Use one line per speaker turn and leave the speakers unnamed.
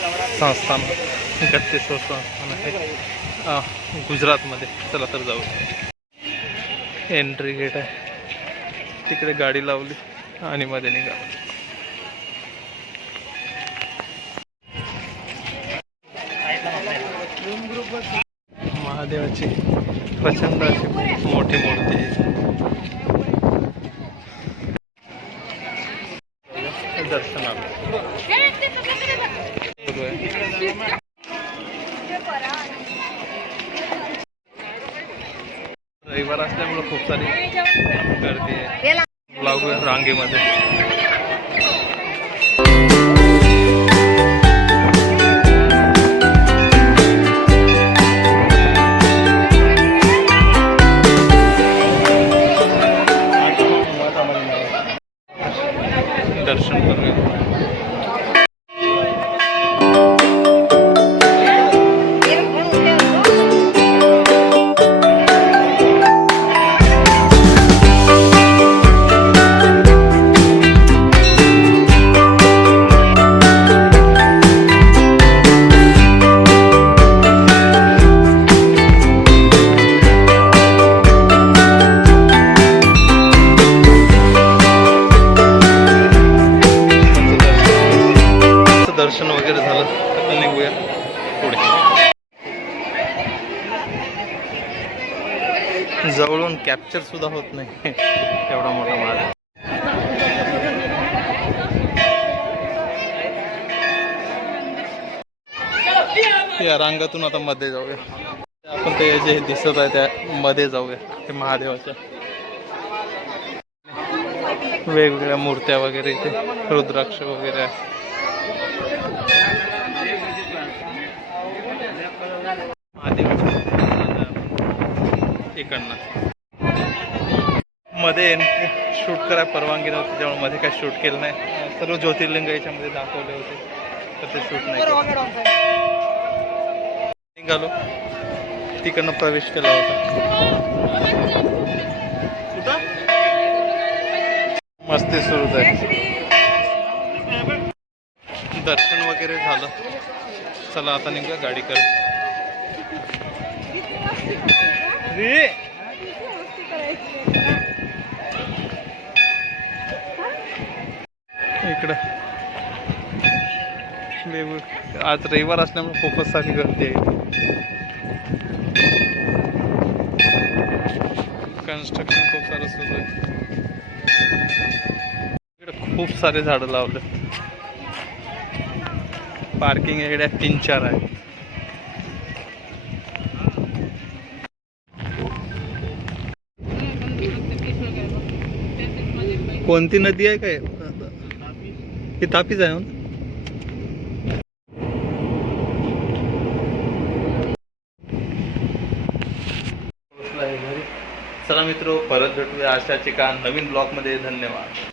संस्थान गत्तेश्वर संस्थान आहे. गुजरातमध्ये. चला तर जाऊ. एंट्री गेट आहे. तिकडे गाडी लावली आणि मध्ये निघा. महादेवाची प्रचंड अशी मोठी मूर्ती आहे. दर्शनाला. रविवार असल्यामुळे खूप सारी गर्दी आहे. लागू रांगेमध्ये. दर्शन करूया. दर्शन वगैरे झालं आता निघूया पुढे. जवळून कॅप्चर सुद्धा होत नाही. एवढा मोठा माल या रांगातून आता मध्ये जाऊया. आपण ते जे दिसत आहे त्या मध्ये जाऊया ते महादेवाच्या. वेगवेगळ्या मूर्त्या वगैरे इथे रुद्राक्ष वगैरे आहे. मध्ये शूट करायला परवानगी नव्हती त्यामुळे मध्ये काय शूट केलं नाही. सर्व ज्योतिर्लिंग याच्यामध्ये दाखवले होते तर ते शूट नाही निघालो तिकडनं प्रवेश केला होता. मस्ती सुरूच आहे वगैरे झालं. चला आता निघूया गाडी कर इकडं. आज रविवार असल्यामुळे खूपच सारी गर्दी आहे. कन्स्ट्रक्शन खूप सारं सुरू आहे. इकडे खूप सारे झाडं लावले पार्किंग इकडे तीन चार आहे कोणती नदी आहे काय? ही तापीच आहे चला मित्र परत भेटूया अशाच एका नवीन ब्लॉगमध्ये धन्यवाद.